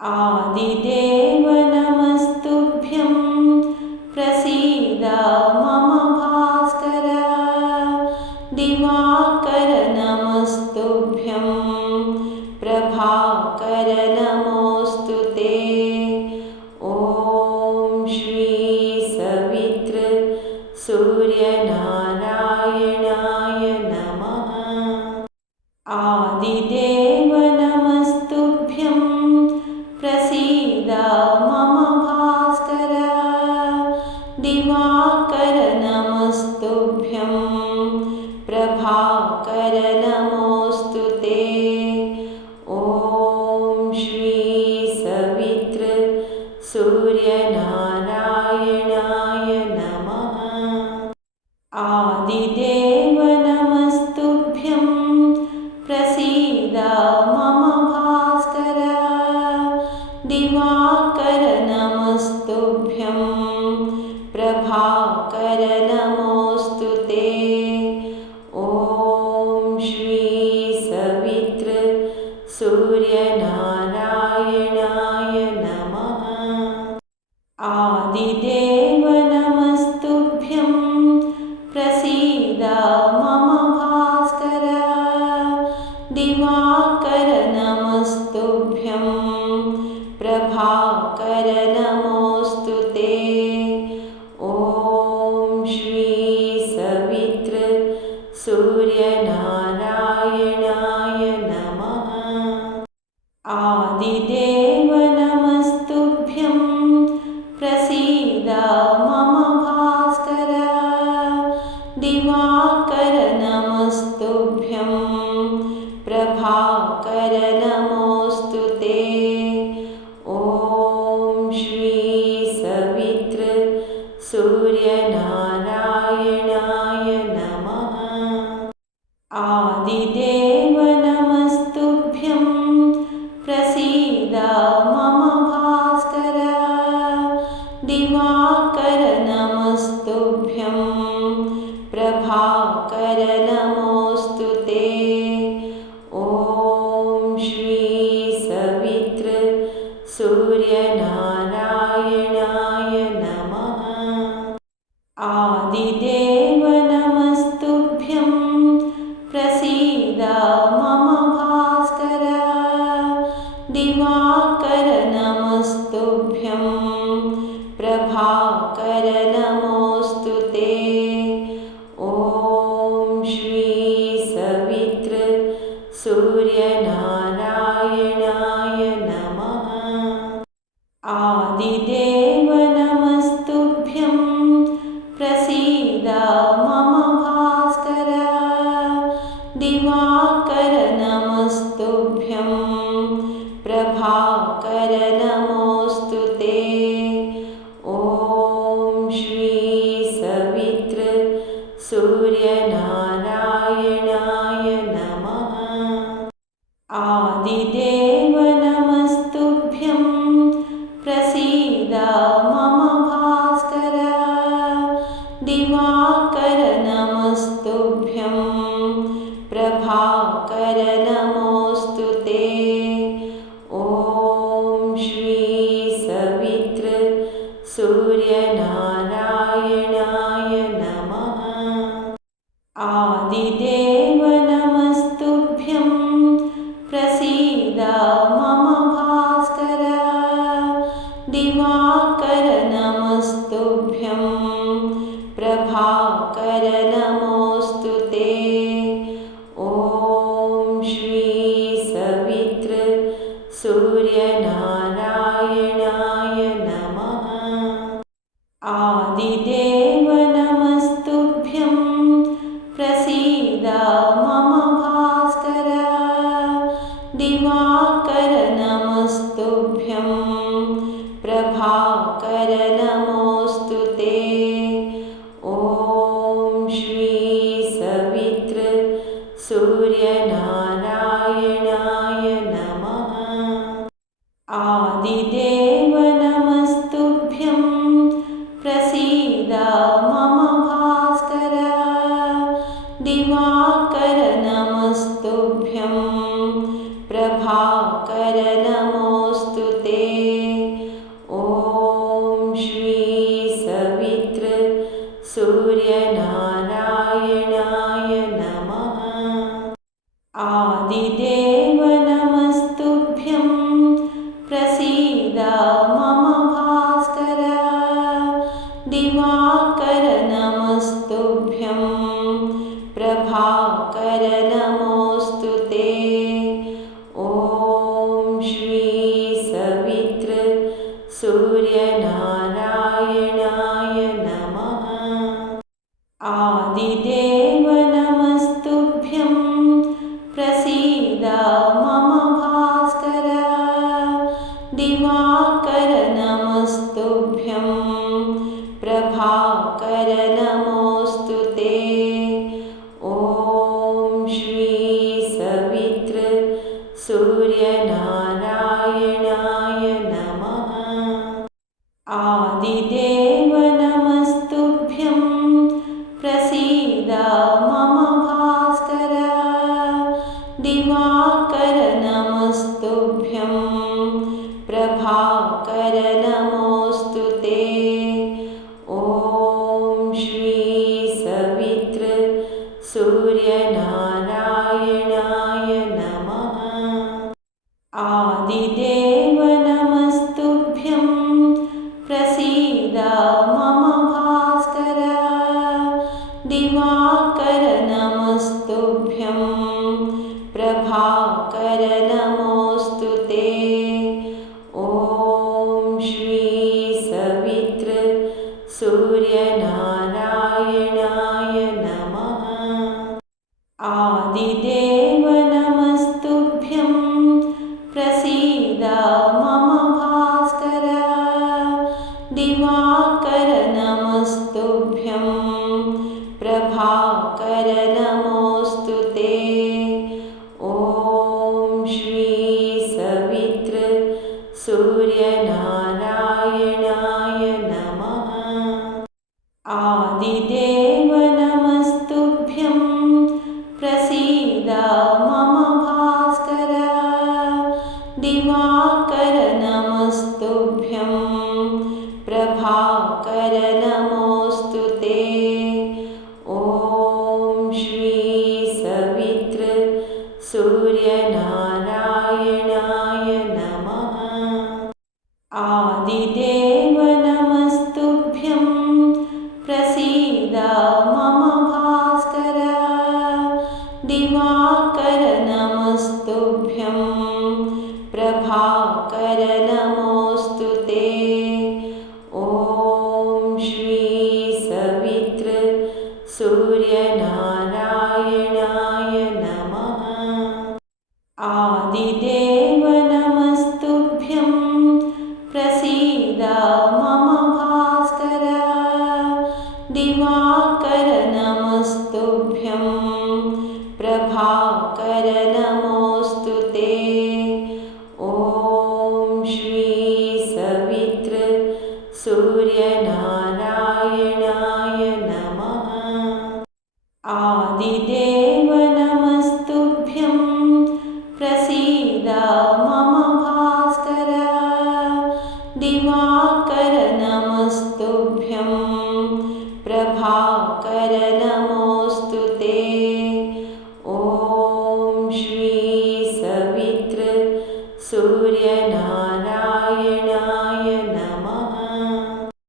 आदिदेव नमस्तुभ्यं प्रसीद मम भास्कर। दिवाकर नमस्तुभ्यं प्रभाकर नमोऽस्तु ते। ॐ श्री सवित्र सूर्यनारायणाय नमः। आदिदेव नमस्तुभ्यं प्रसीद मम भास्कर। दिवाकर नमस्तुभ्यं प्रभाकर नमोऽस्तु ते। ॐ श्री सवित्र सूर्यनारायणाय नमः। आदिदेव नमस्तुभ्यं प्रसीद मम भास्कर। दिवाकर नमस्तुभ्यं प्रभाकर नमोऽस्तु ते। ॐ श्री सवित्र सूर्यनारायणाय नमः। आदिदेव नमस्तुभ्यं प्रसीद मम भास्कर। दिवाकर नमस्तुभ्यं प्रभाकर नमोऽस्तु ते। ॐ श्री सवित्र सूर्यनारायणाय नमः। आदिदेव नमस्तुभ्यं प्रसीद मम भास्कर। दिवाकर नमस्तुभ्यं प्रभाकर नमोऽस्तु ते। ॐ श्री सवित्र सूर्यनारायणाय नमः। आदिदेव नमस्तुभ्यं प्रसीद मम भास्कर। दिवाकर नमस्तुभ्यं प्रभाकर नमोऽस्तु ते। ॐ श्री सवित्र सूर्यनारायणाय नमः। आदिदेव नमस्तुभ्यं प्रसीद मम भास्कर। दिवाकर नमस्तुभ्यं प्रभाकर नमोऽस्तु ते। ॐ श्री सवित्र सूर्यनारायणाय नमः। आदिदेव नमस्तुभ्यं प्रसीद मम भास्कर। दिवाकर नमस्तुभ्यं प्रभाकर नमोऽस्तु ते। ॐ श्री सवित्र सूर्यनारायणाय नमः। आदिदेव नमस्तुभ्यं प्रसीद मम भास्कर। दिवाकर नमस्तुभ्यं प्रभाकर नमोऽस्तु ते। ॐ श्री सवित्र सूर्यनारायणाय नमः। आदिदेव नमस्तुभ्यं प्रसीद मम भास्कर। दिवाकर नमस्तुभ्यं प्रभाकर नमोऽस्तु ते। ॐ श्री सवित्र सूर्यनारायणाय नमः। आदिदेव नमस्तुभ्यं प्रसीद मम भास्कर। दिवाकर नमस्तुभ्यं प्रभाकर नमोऽस्तु ते। ॐ श्री सवित्र सूर्यनारायणाय नमः। आदिदेव नमस्तुभ्यं प्रसीद मम भास्कर। दिवाकर नमस्तुभ्यं प्रभाकर नमोऽस्तु ते। प्रसीद मम भास्कर दिवाकर नमस्तुभ्यं प्रभाकर नमोऽस्तु ते ॐ श्री सवित्र सूर्यनारायणाय नमः आदिदेव नमस्तुभ्यं प्रसीद मम भास्कर दिवाकर नमस्तुभ्यं प्रभाकर नमोऽस्तु ते ॐ श्री सवित्र सूर्यनारायणाय नमः आदिदेव नमस्तुभ्यं प्रसीद मम भास्कर दिवाकर नमस्तुभ्यं प्रभाकर नमोऽस्तु ते ॐ श्री सवित्र सूर्यनारायणाय नमः आदिदेव नमस्तुभ्यं प्रसीद मम भास्कर दिवाकर नमस्तुभ्यं प्रभाकर नमोऽस्तु ते ॐ श्री सवित्र सूर्यनारायणाय नमः आदिदेव नमस्तुभ्यं प्रसीद मम भास्कर दिवाकर नमस्तुभ्यं प्रभाकर नमोऽस्तु ते ॐ श्री सवित्र सूर्यनारायणाय नमः आदिदेव नमस्तुभ्यं प्रसीद मम भास्कर दिवाकर नमस्तुभ्यं प्रभाकर नमोऽस्तु ते ॐ श्री सवित्र सूर्यनारायणाय नमः आदिदेव नमस्तुभ्यं प्रसीद मम भास्कर दिवाकर नमस्तुभ्यं प्रभाकर